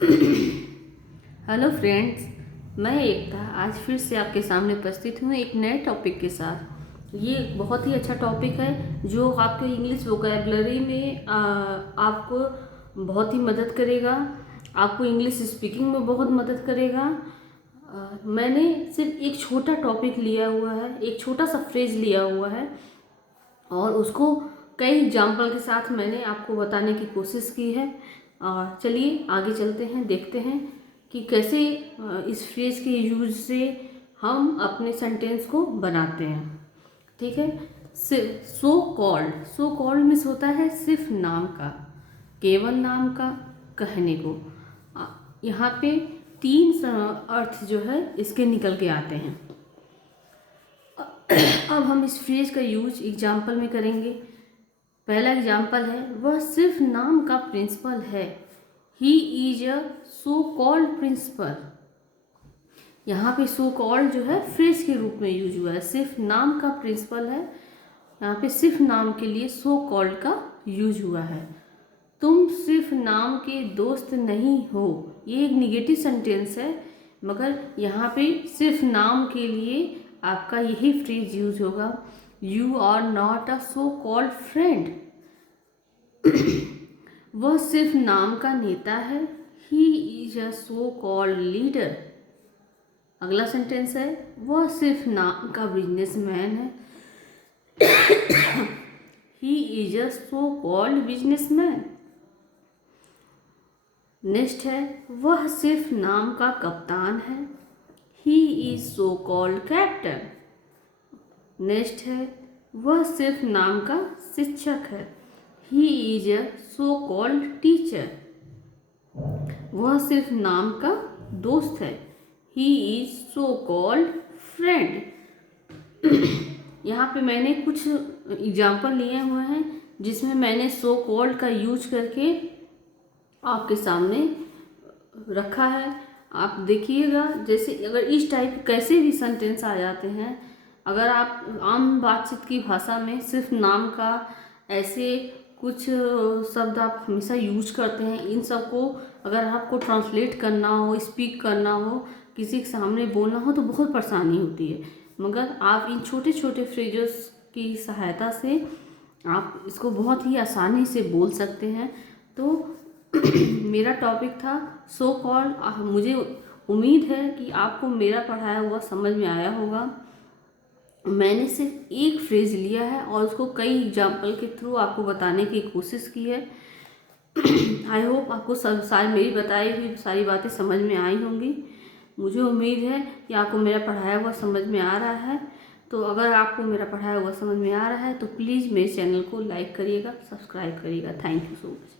Hello friends, मैं एकता आज फिर से आपके सामने उपस्थित हूँ एक नए टॉपिक के साथ। ये एक बहुत ही अच्छा टॉपिक है जो आपके इंग्लिश वोकैबलरी में आपको बहुत ही मदद करेगा, आपको इंग्लिश स्पीकिंग में बहुत मदद करेगा। मैंने सिर्फ एक छोटा टॉपिक लिया हुआ है, एक छोटा सा फ्रेज लिया हुआ है और उसको कई एग्जाम्पल के साथ मैंने आपको बताने की कोशिश की है। और चलिए आगे चलते हैं, देखते हैं कि कैसे इस फ्रेज के यूज से हम अपने सेंटेंस को बनाते हैं। ठीक है। सिर्फ सो कॉल्ड मीन्स होता है सिर्फ नाम का, केवल नाम का, कहने को। यहाँ पे तीन अर्थ जो है इसके निकल के आते हैं। अब हम इस फ्रेज का यूज एग्जाम्पल में करेंगे। पहला एग्जाम्पल है, वह सिर्फ नाम का प्रिंसिपल है। He is a so called principal. यहाँ पे सो कॉल्ड जो है फ्रेज के रूप में यूज हुआ है, सिर्फ नाम का प्रिंसिपल है। यहाँ पे सिर्फ नाम के लिए सो कॉल्ड का यूज हुआ है। तुम सिर्फ नाम के दोस्त नहीं हो, ये एक निगेटिव सेंटेंस है, मगर यहाँ पे सिर्फ नाम के लिए आपका यही फ्रेज यूज होगा, you are not a so called friend. वह सिर्फ नाम का नेता है, he is a so called leader. अगला सेंटेंस है, वह सिर्फ नाम का बिजनेसमैन है, he is a so called businessman. Next है, वह सिर्फ नाम का कप्तान है, he is so called captain. Next है, वह सिर्फ नाम का शिक्षक है, he is a so called teacher. वह सिर्फ नाम का दोस्त है, he is so called friend. यहाँ पे मैंने कुछ एग्जाम्पल लिए हुए हैं जिसमें मैंने सो कॉल्ड का यूज करके आपके सामने रखा है। आप देखिएगा, जैसे अगर इस टाइप कैसे भी सेंटेंस आ जाते हैं, अगर आप आम बातचीत की भाषा में सिर्फ नाम का ऐसे कुछ शब्द आप हमेशा यूज करते हैं, इन सब को अगर आपको ट्रांसलेट करना हो, स्पीक करना हो, किसी के सामने बोलना हो तो बहुत परेशानी होती है। मगर आप इन छोटे छोटे फ्रेजेस की सहायता से आप इसको बहुत ही आसानी से बोल सकते हैं। तो मेरा टॉपिक था सो कॉल्ड। मुझे उम्मीद है कि आपको मेरा पढ़ाया हुआ समझ में आया होगा। मैंने सिर्फ एक फ्रेज लिया है और उसको कई एग्जाम्पल के थ्रू आपको बताने की कोशिश की है। आई होप आपको सब सारी मेरी बताई हुई सारी बातें समझ में आई होंगी। मुझे उम्मीद है कि आपको मेरा पढ़ाया हुआ समझ में आ रहा है। तो अगर आपको मेरा पढ़ाया हुआ समझ में आ रहा है तो प्लीज़ मेरे चैनल को लाइक करिएगा, सब्सक्राइब करिएगा। Thank you so much.